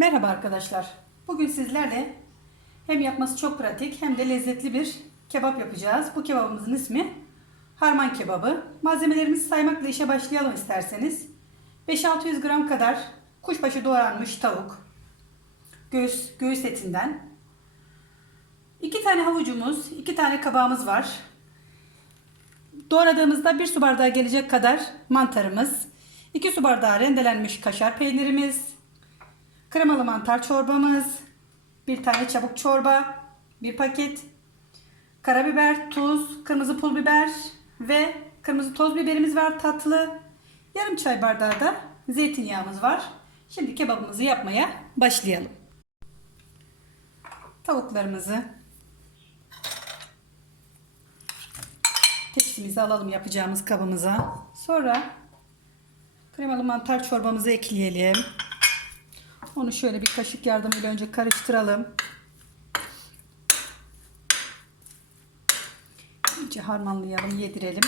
Merhaba arkadaşlar. Bugün sizlerle hem yapması çok pratik hem de lezzetli bir kebap yapacağız. Bu kebabımızın ismi harman kebabı. Malzemelerimizi saymakla işe başlayalım isterseniz. 5-600 gram kadar kuşbaşı doğranmış tavuk. Göğüs, göğüs etinden. 2 tane havucumuz, 2 tane kabağımız var. Doğradığımızda 1 su bardağı gelecek kadar mantarımız, 2 su bardağı rendelenmiş kaşar peynirimiz, kremalı mantar çorbamız, bir tane çabuk çorba, bir paket karabiber, tuz, kırmızı pul biber ve kırmızı toz biberimiz var tatlı. Yarım çay bardağı da zeytinyağımız var. Şimdi kebabımızı yapmaya başlayalım. Tavuklarımızı tepsimize alalım yapacağımız kabımıza. Sonra kremalı mantar çorbamızı ekleyelim. Onu şöyle bir kaşık yardımıyla önce karıştıralım. İyice harmanlayalım, yedirelim.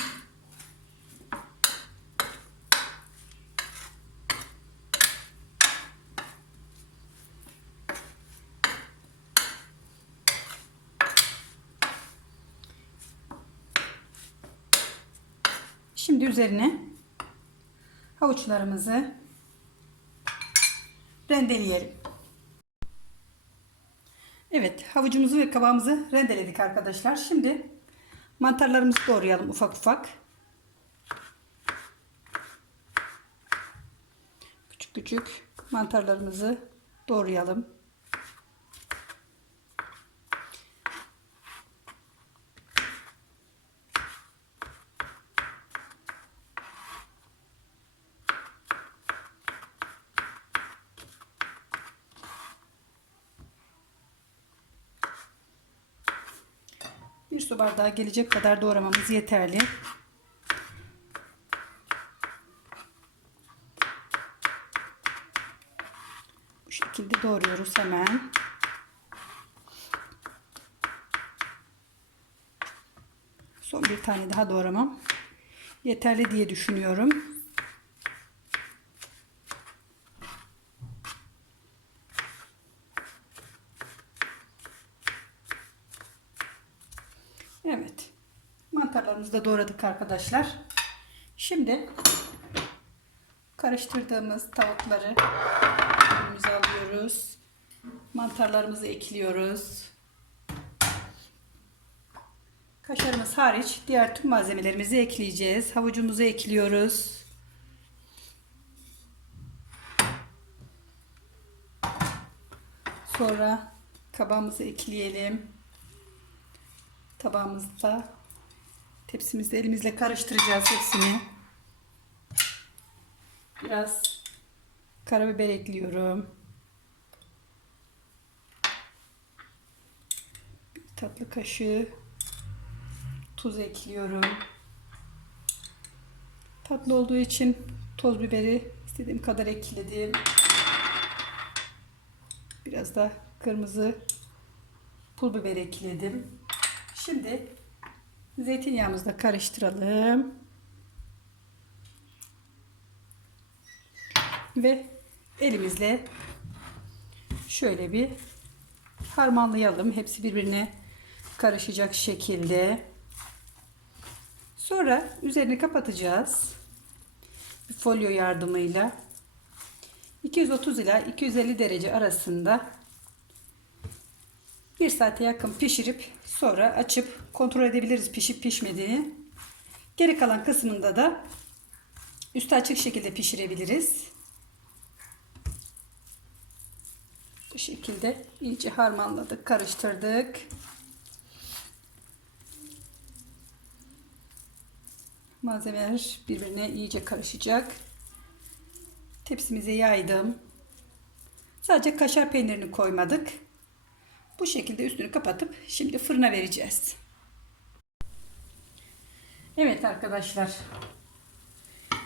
Şimdi üzerine havuçlarımızı rendeleyelim. Evet, havucumuzu ve kabağımızı rendeledik arkadaşlar. Şimdi mantarlarımızı doğrayalım ufak ufak. Küçük küçük mantarlarımızı doğrayalım. Bir su bardağı gelecek kadar doğramamız yeterli. Bu şekilde doğruyoruz hemen. Son bir tane daha doğramam yeterli diye düşünüyorum. Evet. Mantarlarımızı da doğradık arkadaşlar. Şimdi karıştırdığımız tavukları önümüze alıyoruz. Mantarlarımızı ekliyoruz. Kaşarımız hariç diğer tüm malzemelerimizi ekleyeceğiz. Havucumuzu ekliyoruz. Sonra kabağımızı ekleyelim tabağımızda tepsimizde elimizle karıştıracağız hepsini. Biraz karabiber ekliyorum. Bir tatlı kaşığı tuz ekliyorum. Tatlı olduğu için toz biberi istediğim kadar ekledim. Biraz da kırmızı pul biber ekledim. Şimdi zeytinyağımızı da karıştıralım. Ve elimizle şöyle bir harmanlayalım. Hepsi birbirine karışacak şekilde. Sonra üzerini kapatacağız. Bir folyo yardımıyla. 230 ila 250 derece arasında bir saate yakın pişirip sonra açıp kontrol edebiliriz pişip pişmediğini. Geri kalan kısmında da üstü açık şekilde pişirebiliriz. Bu şekilde iyice harmanladık, karıştırdık. Malzemeler birbirine iyice karışacak. Tepsimize yaydım. Sadece kaşar peynirini koymadık. Bu şekilde üstünü kapatıp şimdi fırına vereceğiz. Evet arkadaşlar.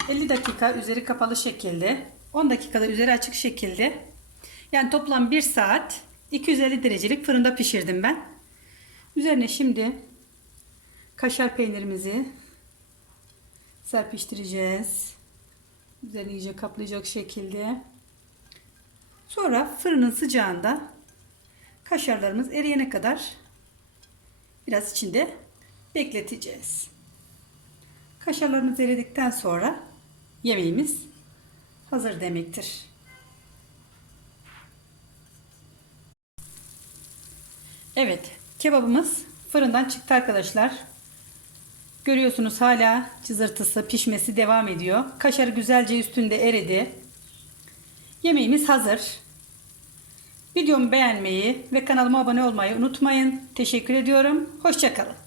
50 dakika üzeri kapalı şekilde 10 dakikada üzeri açık şekilde yani toplam 1 saat 250 derecelik fırında pişirdim ben. Üzerine şimdi kaşar peynirimizi serpiştireceğiz. Üzerine iyice kaplayacak şekilde. Sonra fırının sıcağında kaşarlarımız eriyene kadar biraz içinde bekleteceğiz. Kaşarlarımız eridikten sonra yemeğimiz hazır demektir. Evet, kebabımız fırından çıktı arkadaşlar. Görüyorsunuz hala cızırtısı, pişmesi devam ediyor. Kaşarı güzelce üstünde eridi. Yemeğimiz hazır. Videomu beğenmeyi ve kanalıma abone olmayı unutmayın. Teşekkür ediyorum. Hoşçakalın.